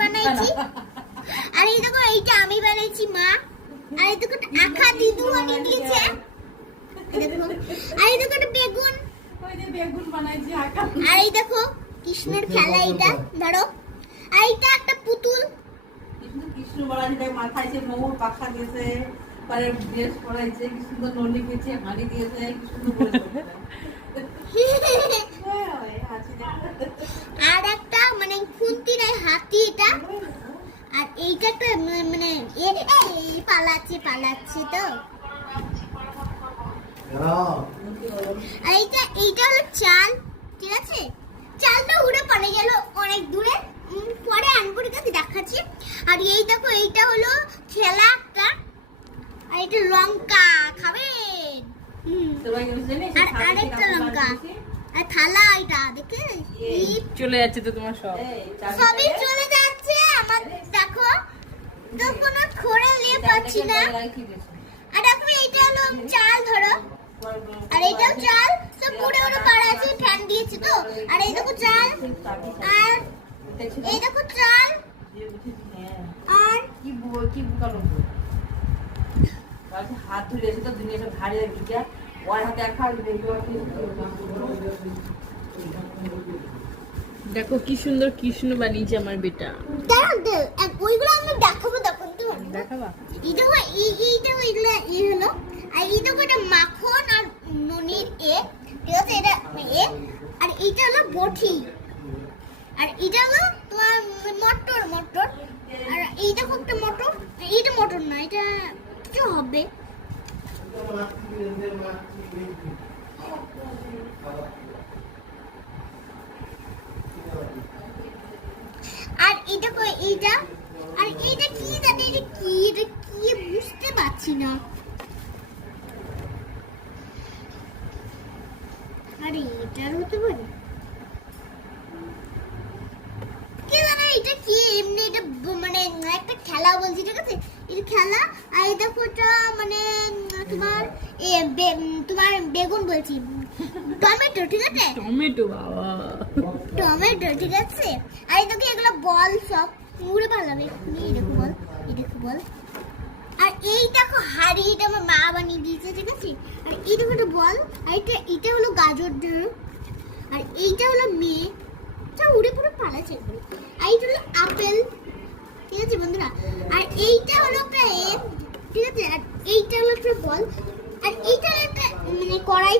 বানাইছি। আর এই দেখো এইটা আমি বানাইছি মা। আর এই দেখো আখা দিদু বানিয়ে দিয়েছে। দেখো আর এই দেখো বেগুন, ওই যে বেগুন বানাইছি আঁকা। আর এই দেখো কৃষ্ণের খেলা, এইটা ধরো। আর এইটা একটা পুতুল, কৃষ্ণ বানাইছে, মাথায় সে ময়ূর পাখা দিয়েছে, পরে ড্রেস পরাইছে, কি সুন্দর নলি দিয়েছে, হাঁড়ি দিয়েছে, কি সুন্দর করেছে। আর একটা মানে খুন্তি নাই হাতি এটা। আর এইটা একটা মানে পালাচ্ছে তো। আর এইটা হলো চাল, ঠিক আছে? চালটা উড়ে পড়ে গেল অনেক দূরে, পরে আনপুর কাছে দেখাচ্ছি। আর এই দেখো এইটা হলো খেলা একটা। আর এটা লঙ্কা খাবেন। আর আরেকটা লঙ্কা আর থালা, এটা দেখে চলে যাচ্ছে তো তোমার সব, সবই চলে যাচ্ছে আমার। দেখো তো কোনো খোড়া নিয়ে পাচ্ছি না। আর দেখো এইটা হলো চাল ধরো, আর এইটাও চাল, সব পুরো পুরো পাড়া আছে, ফ্যান দিয়েছে তো। আর এই দেখো চাল, আর এই দেখো চাল, আর হাত ধরে এসে তো দুনিয়া সব ভারী ঢুকে ওর হাতে একটা দেখো কি সুন্দর কৃষ্ণ বানিয়েছে আমার বেটা। ওইগুলো আমি দেখাবো তখন তো দেখাবা। এইটা ওইগুলো হলো। আর এইটা একটা মাখন আর ননির ঠিক আছে? এটা আর এইটা হলো বটি। আর এটা হলো তোমার মটর। আর এই দেখো একটা মটর, এইটা মটর না, এটা কিছু হবে। আর এই দেখো এইটা, আর এইটা কি জানি, এটা কি বুঝতে পারছি না। আরে এটার হতে পারে কি জানি, এটা কি এমনি, এটা মানে একটা খেলা বলছি, ঠিক আছে? এটা খেলা। আর এই দেখো এটা মানে তোমার তোমার বেগুন বলছি, টমেটো, ঠিক আছে? টমেটো বাবা, টমেটো, ঠিক আছে? আর এই দেখো এগুলো বল, সব উড়ে পালাবে। এই দেখো বল, এই দেখো বল। আর এই দেখো হাড়ি, এটা আমার মা বানিয়ে দিয়েছে, ঠিক আছে? আর এই দেখো একটা বল। আর এটা হলো গাজর, আর এইটা হলো মেয়ে, উড়ে পুরো পালাচ্ছে। আর এইটা হলো আপেল, ঠিক আছে বন্ধুরা? আর এইটা হলো একটা ঠিক আছে? আর এইটা হলো একটা বল। আর এইটা একটা মানে কড়াই।